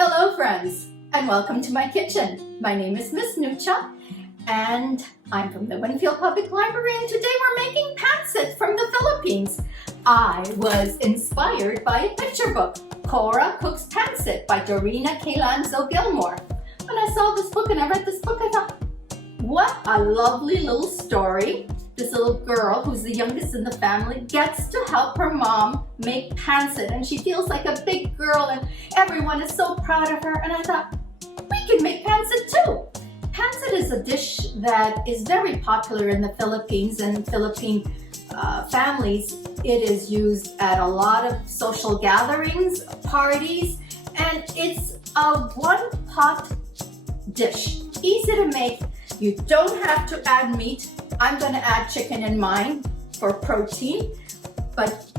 Hello friends, and welcome to my kitchen. My name is Miss Nuccia, and I'm from the Winfield Public Library, and today we're making pancit from the Philippines. I was inspired by a picture book, Cora Cooks Pancit by Dorina Kalanzo Gilmore. When I saw this book and I read this book, I thought, what a lovely little story. This little girl, who's the youngest in the family, gets to help her mom make pancit, and she feels like a big girl and everyone is so proud of her. And I thought, we can make pancit too. Pancit is a dish that is very popular in the Philippines and Philippine families. It is used at a lot of social gatherings, parties, and it's a one-pot dish. Easy to make. You don't have to add meat. I'm going to add chicken in mine for protein, but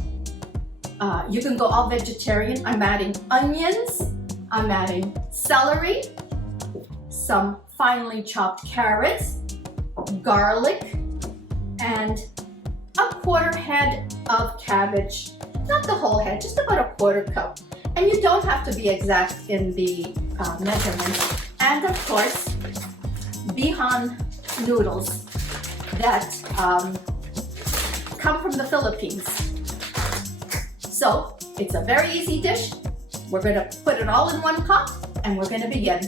you can go all vegetarian. I'm adding onions, I'm adding celery, some finely chopped carrots, garlic, and a quarter head of cabbage. Not the whole head, just about a quarter cup. And you don't have to be exact in the measurements. And of course, Bihon noodles that come from the Philippines. So it's a very easy dish. We're going to put it all in one pot and we're going to begin.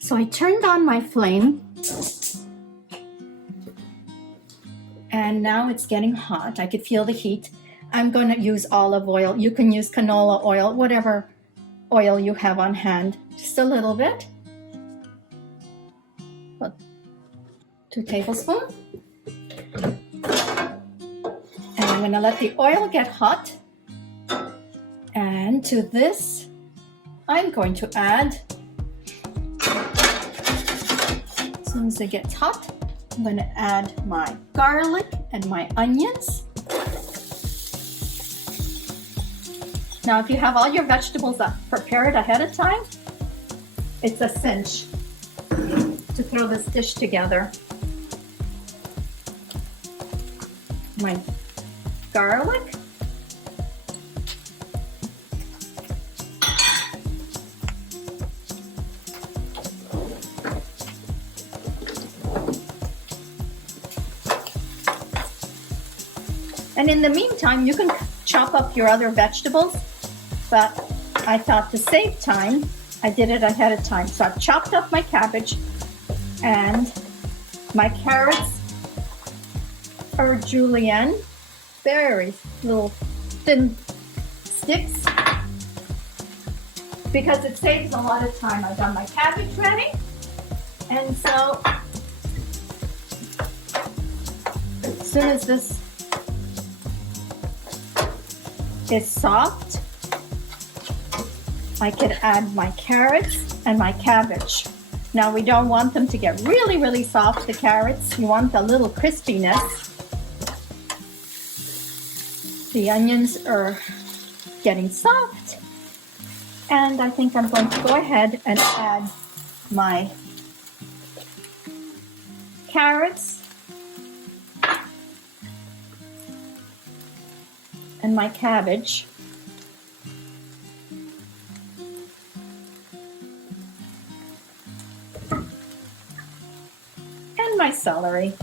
So I turned on my flame and now it's getting hot. I could feel the heat. I'm going to use olive oil. You can use canola oil, whatever oil you have on hand. Just a little bit. 2 tablespoons. And I'm going to let the oil get hot. And to this, I'm going to add, as soon as it gets hot, I'm going to add my garlic and my onions. Now, if you have all your vegetables prepared ahead of time, it's a cinch to throw this dish together. My garlic, and in the meantime you can chop up your other vegetables, but I thought to save time I did it ahead of time. So I've chopped up my cabbage and my carrots are julienne, very little thin sticks, because it saves a lot of time. I've done my cabbage ready, and so as soon as this is soft, I can add my carrots and my cabbage. Now we don't want them to get really soft, the carrots. You want a little crispiness. The onions are getting soft, and I think I'm going to go ahead and add my carrots and my cabbage. And my celery.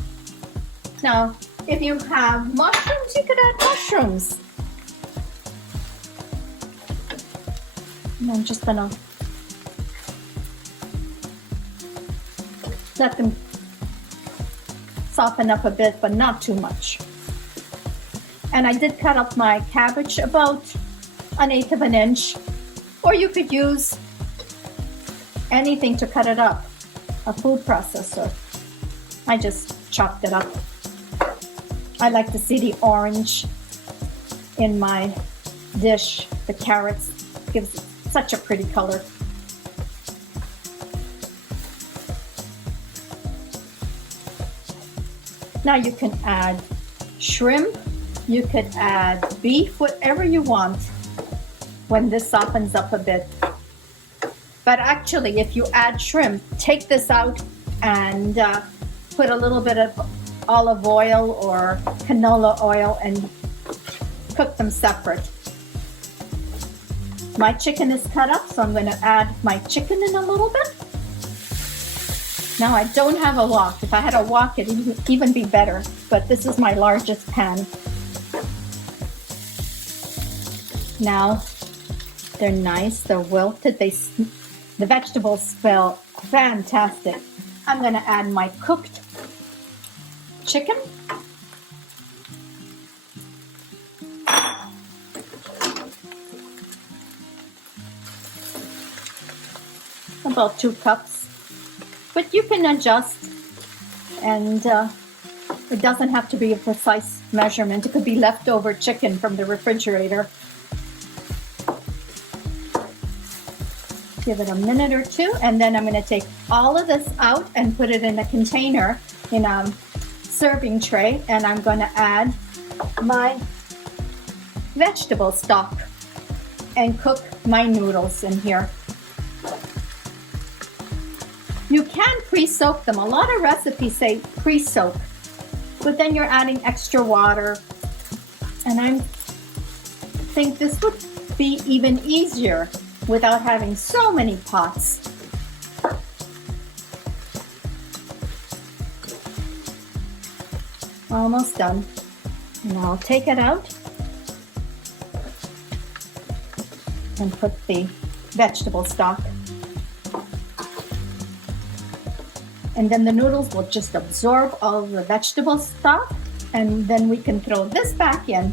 Now, if you have mushrooms, you could add mushrooms. And I'm just gonna let them soften up a bit, but not too much. And I did cut up my cabbage about 1/8 of an inch, or you could use anything to cut it up, a food processor. I just chopped it up. I like to see the orange in my dish. The carrots gives it such a pretty color. Now you can add shrimp, you could add beef, whatever you want when this softens up a bit. But actually, if you add shrimp, take this out and put a little bit of olive oil or canola oil and cook them separate. My chicken is cut up, so I'm going to add my chicken in a little bit. Now I don't have a wok. If I had a wok, it'd even be better, but this is my largest pan. Now they're nice, they're wilted, the vegetables smell fantastic. I'm going to add my cooked chicken. About 2 cups, but you can adjust, and it doesn't have to be a precise measurement. It could be leftover chicken from the refrigerator. Give it a minute or two, and then I'm going to take all of this out and put it in a container, in a serving tray, and I'm going to add my vegetable stock and cook my noodles in here. You can pre-soak them. A lot of recipes say pre-soak, but then you're adding extra water. And I think this would be even easier without having so many pots. Almost done. And I'll take it out and put the vegetable stock. And then the noodles will just absorb all of the vegetable stock, and then we can throw this back in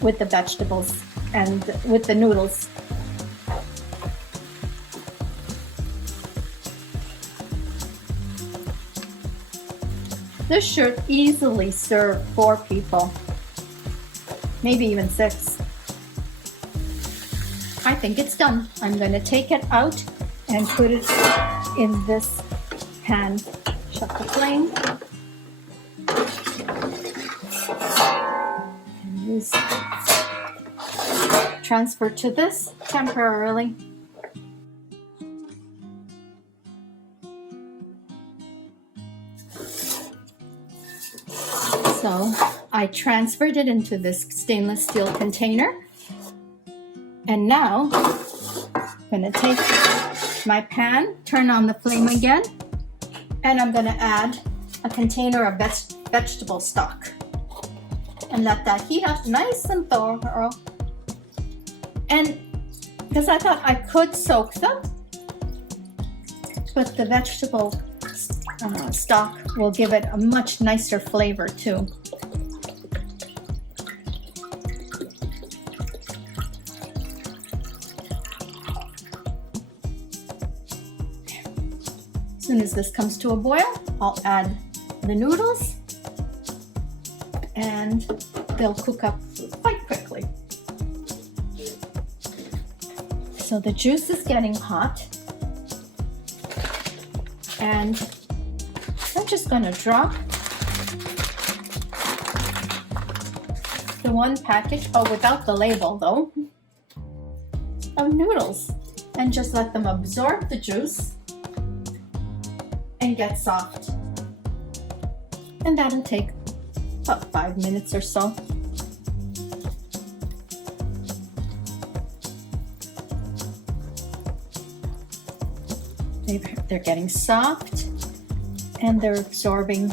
with the vegetables and with the noodles. This should easily serve 4 people, maybe even 6. I think it's done. I'm going to take it out and put it in this pan. Shut the flame. And use transfer to this temporarily. So I transferred it into this stainless steel container. And now I'm going to take my pan, turn on the flame again, and I'm going to add a container of vegetable stock and let that heat up nice and thorough. And because I thought I could soak them, but the vegetable stock will give it a much nicer flavor too. As soon as this comes to a boil, I'll add the noodles, and they'll cook up quite quickly. So the juice is getting hot, and I'm just going to drop the one package, without the label though, of noodles, and just let them absorb the juice and get soft. And that'll take about 5 minutes or so. They're getting soft and they're absorbing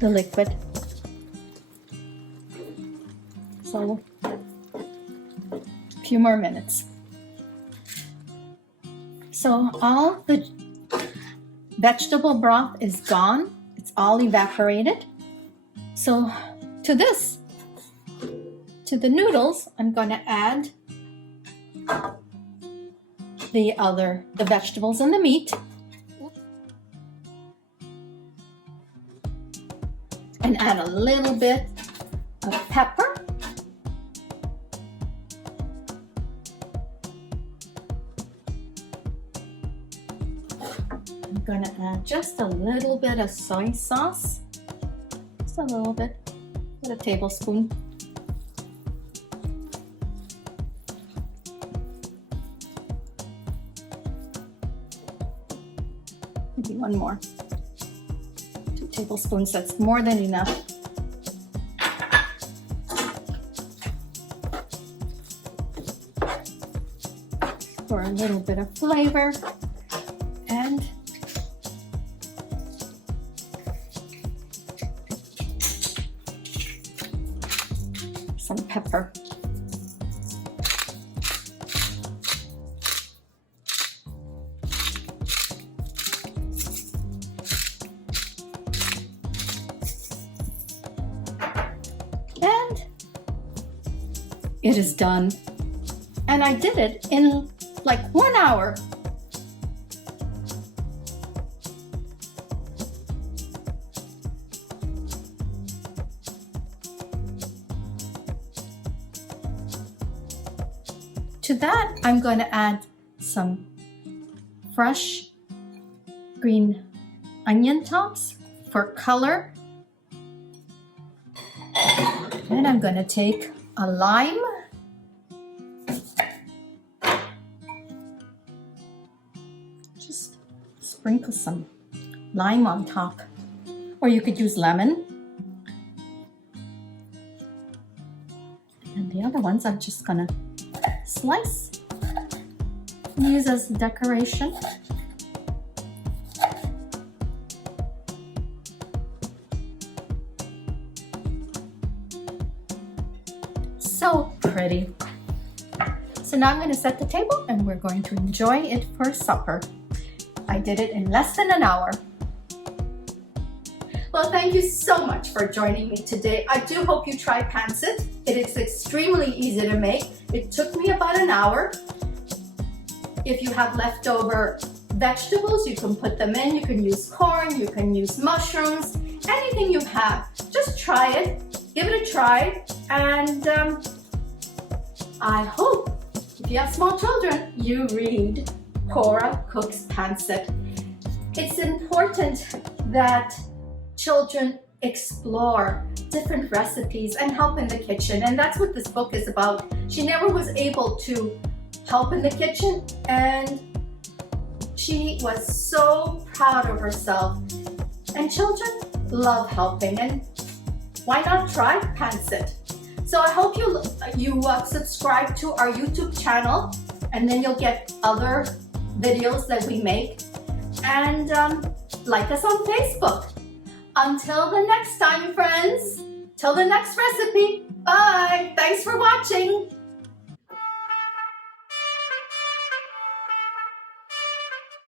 the liquid. So a few more minutes. So all the vegetable broth is gone. It's all evaporated. So to the noodles, I'm going to add the vegetables and the meat. And add a little bit of pepper. I'm going to add just a little bit of soy sauce. Just a little bit, about a tablespoon. Maybe one more. 2 tablespoons, that's more than enough. a little bit of flavor, and some pepper. And it is done. And I did it in like 1 hour. To that, I'm going to add some fresh green onion tops for color. And I'm going to take a lime. Just sprinkle some lime on top. Or you could use lemon. And the other ones I'm just going to slice and use as decoration. So pretty. So now I'm going to set the table and we're going to enjoy it for supper. I did it in less than an hour. Well, thank you so much for joining me today. I do hope you try Pancit. It is extremely easy to make. It took me about an hour. If you have leftover vegetables, you can put them in. You can use corn, you can use mushrooms, anything you have. Just try it, give it a try, and I hope if you have small children, you read Cora Cooks Pancit. It's important that children explore different recipes and help in the kitchen, and that's what this book is about. She never was able to help in the kitchen, and she was so proud of herself. And children love helping, and why not try Pancit? So I hope you subscribe to our YouTube channel, and then you'll get other videos that we make, and like us on Facebook. Until the next time, friends. Till the next recipe. Bye. Thanks for watching.